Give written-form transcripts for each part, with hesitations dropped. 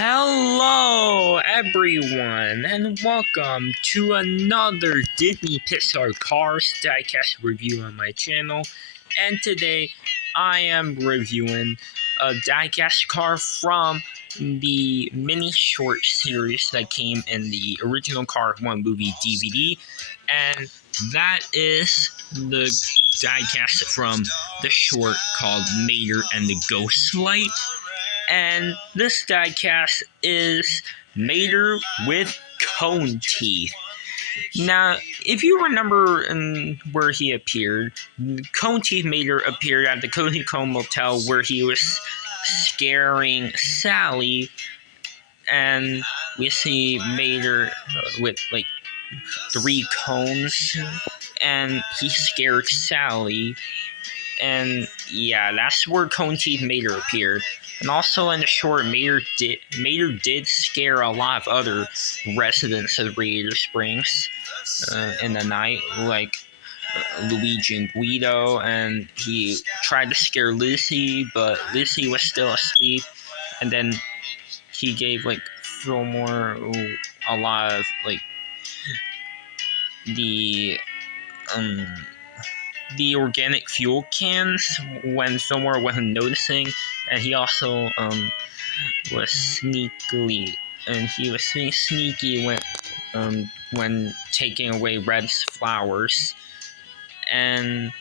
Hello, everyone, and welcome to another Disney Pixar Cars diecast review on my channel. And today, I am reviewing a diecast car from the mini short series that came in the original Cars 1 movie DVD, and that is the diecast from the short called Mater and the Ghost Light. And this diecast is Mater with cone teeth. Now, if you remember where he appeared, Cone Teeth Mater appeared at the Cozy Cone Motel where he was scaring Sally, and we see Mater with like 3 cones, and he scared Sally. And yeah, that's where Cone Teeth Mater appeared. And also in the short, Mater did scare a lot of other residents of Radiator Springs in the night, like Luigi and Guido, and he tried to scare Lizzie, but Lizzie was still asleep. And then he gave like Fillmore a lot of like the organic fuel cans when Fillmore wasn't noticing, and he also was sneaky when taking away Red's flowers, and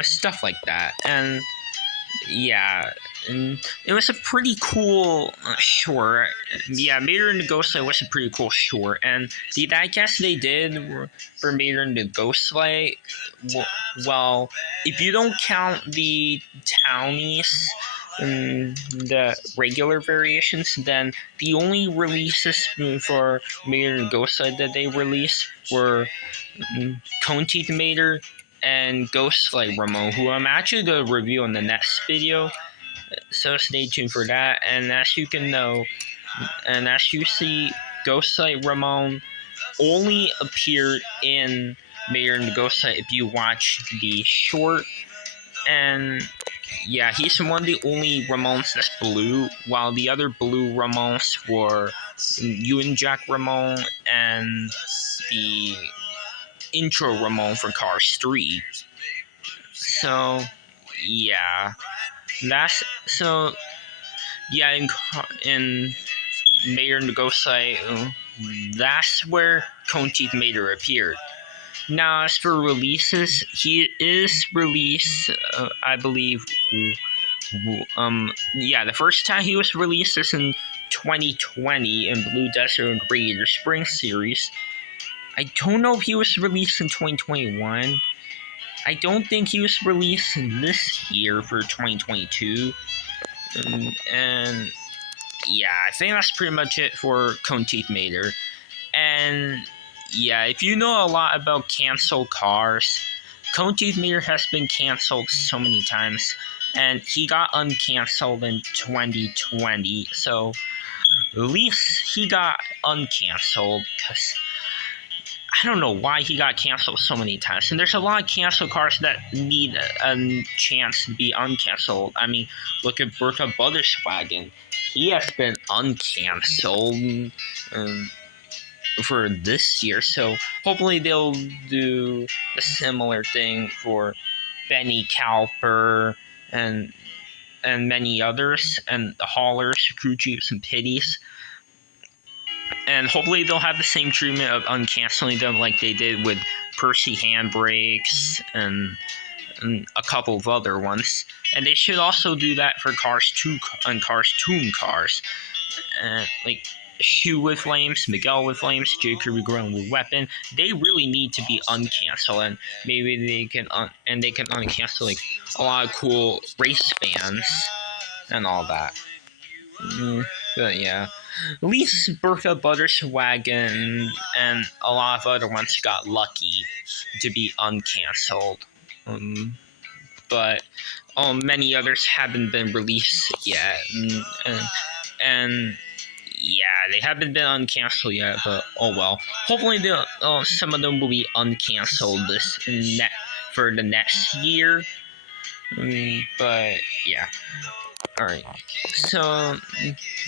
stuff like that. And yeah, and it was a pretty cool short. Yeah, Mater and the Ghost Light was a pretty cool short, and the diecast they did for Mater and the Ghost Light, well, if you don't count the townies and the regular variations, then the only releases for Mater and the Ghost Light that they released were Cone Teeth Mater and Ghost Light Ramon, who I'm actually going to review in the next video, so stay tuned for that. And as you can know, and as you see, Ghost Light Ramon only appeared in Mater and the Ghost Light if you watch the short. And yeah, he's one of the only Ramones that's blue, while the other blue Ramones were Ewan Jack Ramon and the intro Ramon for Cars 3. So yeah, in Mater and the Ghost Light, that's where Cone Teeth Mater appeared. Now, as for releases, he is released, I believe, the first time he was released is in 2020 in Blue Desert and Radiator Springs series. I don't know if he was released in 2021. I don't think he was released this year for 2022. And yeah, I think that's pretty much it for Cone Teeth Mater. And yeah, if you know a lot about canceled cars, Cone Teeth Mater has been canceled so many times, and he got uncanceled in 2020. So at least he got uncanceled, because I don't know why he got canceled so many times. And there's a lot of canceled cars that need a chance to be uncanceled. I mean, look at Bertha Butterswagen. He has been uncanceled for this year. So hopefully they'll do a similar thing for Benny Cowper and many others, and the Haulers, Crew Jeeps, and Pitties. And hopefully they'll have the same treatment of uncanceling them like they did with Percy Handbrakes and a couple of other ones. And they should also do that for Cars 2 and Cars Toon Cars. Like Shoe with Flames, Miguel with Flames, J. Kirby Grown with Weapon. They really need to be uncanceled, and maybe they can uncancel like a lot of cool race fans and all that. But yeah, at least Bertha Butterswagen and a lot of other ones got lucky to be uncanceled. But many others haven't been released yet, and yeah, they haven't been uncanceled yet. But oh well. Hopefully, some of them will be uncanceled for the next year. But yeah. Alright, so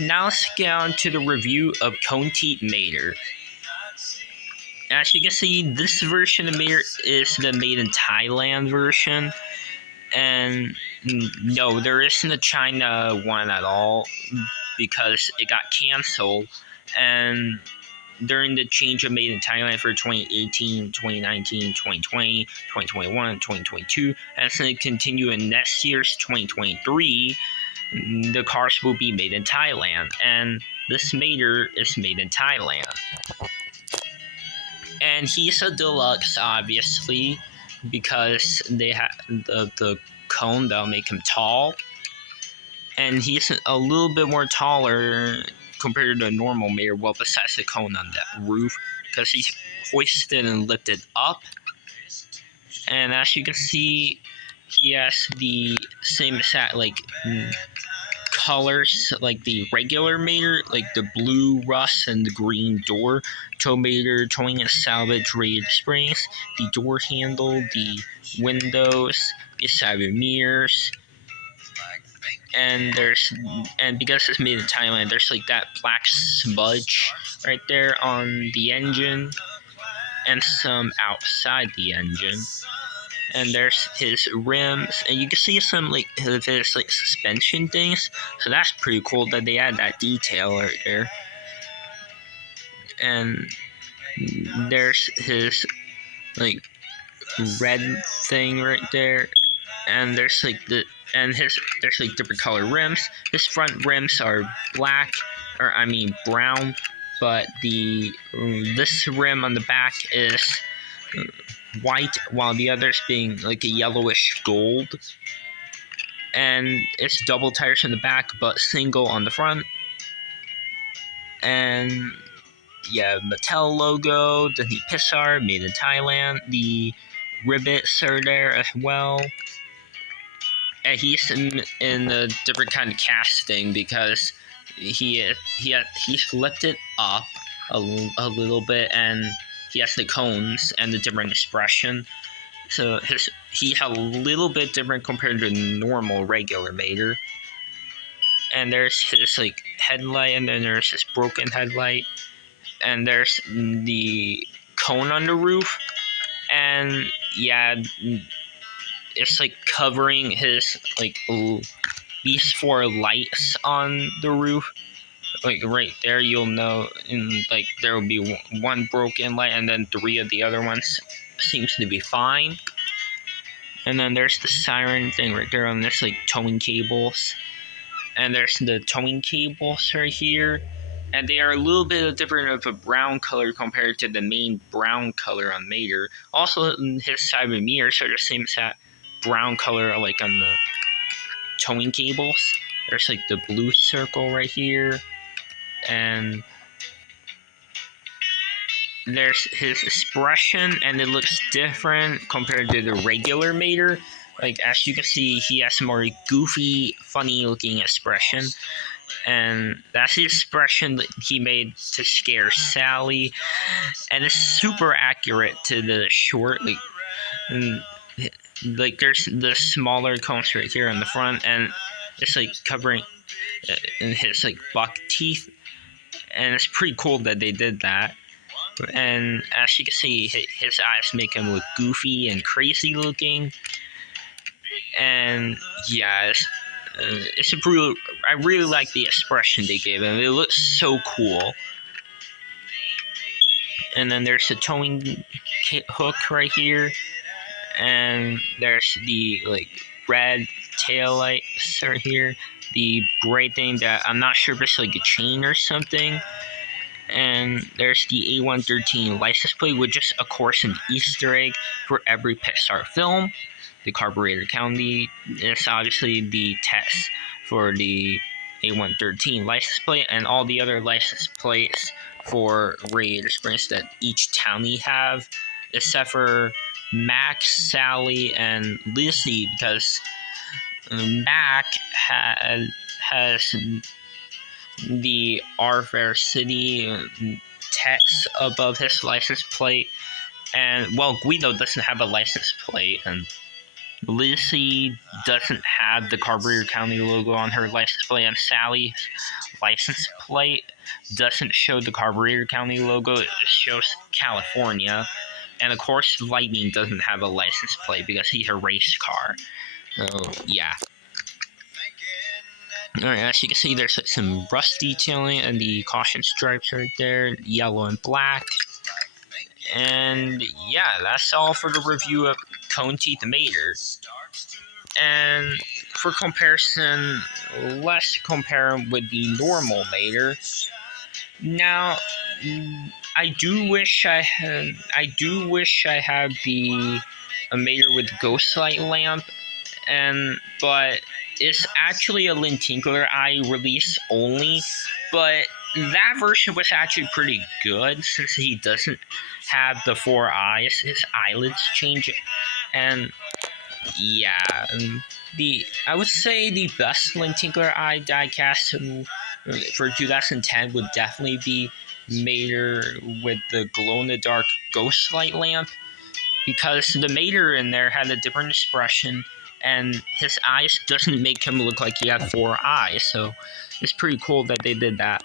now let's get on to the review of Conti Mater. As you can see, this version of Mater is the made in Thailand version. And no, there isn't a China one at all because it got canceled. And during the change of Made in Thailand for 2018, 2019, 2020, 2021, 2022, and it's going to continue in next year's 2023, the cars will be made in Thailand. And this Mater is made in Thailand. And he's a deluxe, obviously, because they have the cone that'll make him tall. And he's a little bit more taller compared to a normal Mater, well, besides the cone on that roof, because he's hoisted and lifted up. And as you can see, he has the same exact, colors like the regular Mater, like the blue rust and the green door. Tow Mater, towing and salvage rated springs, the door handle, the windows, the side mirrors. And because it's made in Thailand, there's like that black smudge right there on the engine, and some outside the engine. And there's his rims, and you can see some of his suspension things. So that's pretty cool that they add that detail right there. And there's his red thing right there, and there's different color rims. His front rims are brown, but this rim on the back is white, while the others being like a yellowish gold. And it's double tires in the back, but single on the front. And yeah, Mattel logo, Disney Pixar, made in Thailand. The rivets are there as well. And he's in a different kind of casting because he's lifted up a little bit, and he has the cones and the different expression. So he had a little bit different compared to normal regular Mater. And there's his headlight, and then there's his broken headlight, and there's the cone on the roof, and yeah, it's covering his these 4 lights on the roof. Right there, you'll know, there will be one broken light, and then 3 of the other ones seems to be fine. And then there's the siren thing right there on this towing cables, and there's the towing cables right here, and they are a little bit different of a brown color compared to the main brown color on Mater. Also, his side mirrors are the same exact brown color on the towing cables. There's the blue circle right here, and there's his expression, and it looks different compared to the regular Mater. As you can see, he has a more goofy, funny looking expression, and that's the expression that he made to scare Sally, and it's super accurate to the short. There's the smaller cones right here on the front, and it's covering in his buck teeth, and it's pretty cool that they did that. And as you can see, his eyes make him look goofy and crazy looking. And yeah, I really like the expression they gave him. It looks so cool. And then there's a towing hook right here, and there's the red tail lights right here, the bright thing that I'm not sure if it's a chain or something. And there's the A113 license plate, which is of course an Easter egg for every Pixar film. The carburetor county is obviously the test for the A113 license plate, and all the other license plates for Radiator Springs that each townie have, except for Max, Sally, and Lizzie, because Mac has the Arfair City text above his license plate, and well, Guido doesn't have a license plate, and Lizzie doesn't have the Carburetor County logo on her license plate, and Sally's license plate doesn't show the Carburetor County logo, it shows California. And of course, Lightning doesn't have a license plate because he's a race car. So, yeah. Alright, as you can see, there's some rust detailing, and the caution stripes right there, yellow and black. And yeah, that's all for the review of Cone Teeth Mater. And for comparison, let's compare him with the normal Mater. Now, I do wish I had the Mater with Ghost Light lamp, but it's actually a lenticular eye release only. But that version was actually pretty good since he doesn't have the 4 eyes. His eyelids change, and yeah, I would say the best lenticular eye diecast for 2010 would definitely be Mater with the glow-in-the-dark Ghost Light lamp, because the Mater in there had a different expression, and his eyes doesn't make him look like he had 4 eyes, so it's pretty cool that they did that.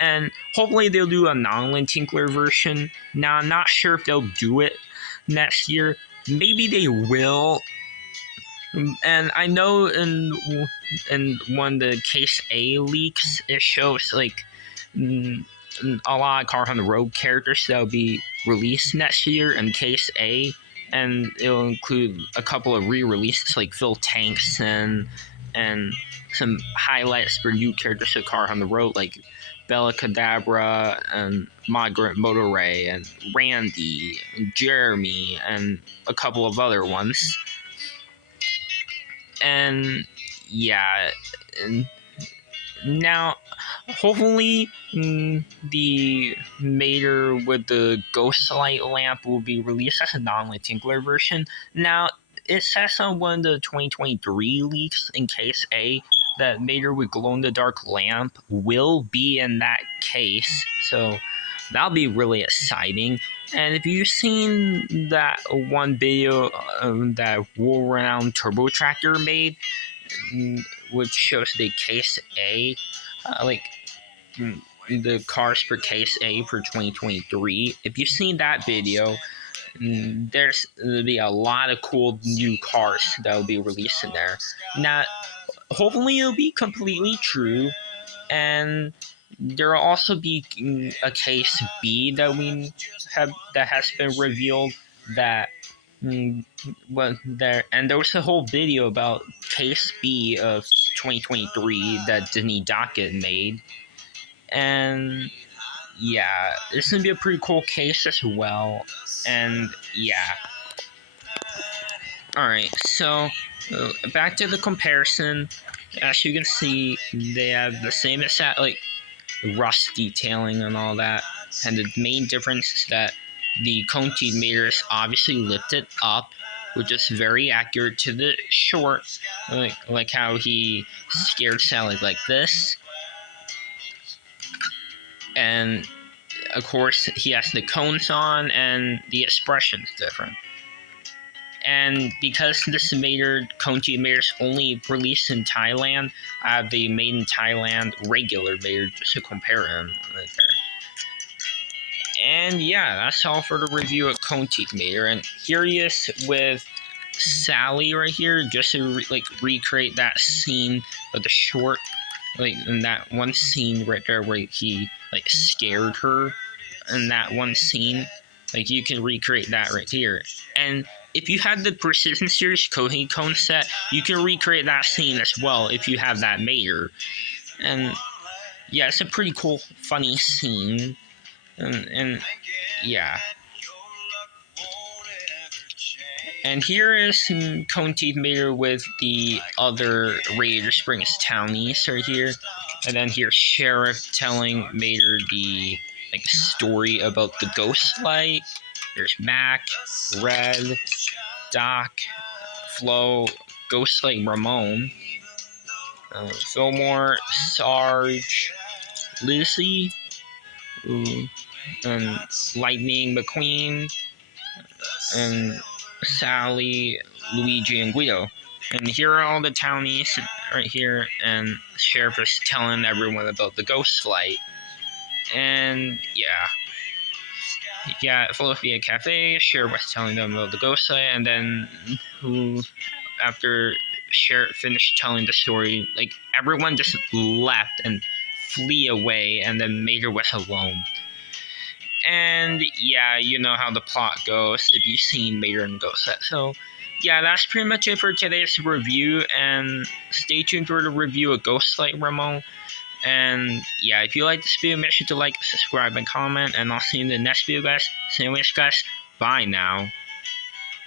And hopefully they'll do a non-lenticular version. Now, I'm not sure if they'll do it next year. Maybe they will. And I know in one of the Case A leaks, it shows like a lot of Car on the Road characters that'll be released next year in Case A, and it'll include a couple of re-releases like Phil Tanks and some highlights for new characters of Car on the Road like Bella Cadabra and Margaret Motorray and Randy and Jeremy and a couple of other ones. And yeah, and now hopefully the Mater with the Ghost Light lamp will be released as a non-lenticular version. Now, it says on one of the 2023 leaks in Case A that Mater with glow-in-the-dark lamp will be in that case, so that'll be really exciting. And if you've seen that one video that War Round Turbo Tractor made, which shows the Case A, the cars for Case A for 2023. If you've seen that video, there'll be a lot of cool new cars that will be released in there. Now, hopefully it'll be completely true, and there will also be a Case B that has been revealed that there was a whole video about Case B of 2023 that Disney Docket made, and yeah, this is gonna be a pretty cool case as well. And yeah, all right, so back to the comparison. As you can see, they have the same exact rust detailing and all that, and the main difference is that the Cone Teeth Mater is obviously lifted up, which is very accurate to the short, like how he scared Sally like this. And of course, he has the cones on, and the expression's different. And because this Cone Teeth Mater is only released in Thailand, I have the made in Thailand regular Mater just to compare him right there. And yeah, that's all for the review of Cone Teeth Mater. And here he is with Sally right here, just to recreate that scene of the short, in that one scene right there where he scared her. In that one scene, you can recreate that right here. And if you have the Precision Series Cohen Cone set, you can recreate that scene as well if you have that Mater. And yeah, it's a pretty cool, funny scene. And yeah. And here is some Cone Teeth Mater with the other Radiator Springs townies right here. And then here's Sheriff telling Mater the story about the Ghost Light. There's Mac, Red, Doc, Flo, Ghost Light Ramon, Fillmore, Sarge, Lizzie, and Lightning McQueen, and Sally, Luigi and Guido. And here are all the townies right here, and the sheriff is telling everyone about the ghost flight. And yeah, at Philadelphia Cafe, sheriff was telling them about the ghost flight, and then after sheriff finished telling the story, like everyone just left and flee away, and then Mater was alone. And yeah, you know how the plot goes if you've seen Mater and Ghost Set. So yeah, that's pretty much it for today's review, and stay tuned for the review of Ghostlight Remo. And yeah, if you like this video, make sure to like, subscribe, and comment, and I'll see you in the next video, guys. So anyways, guys, bye now.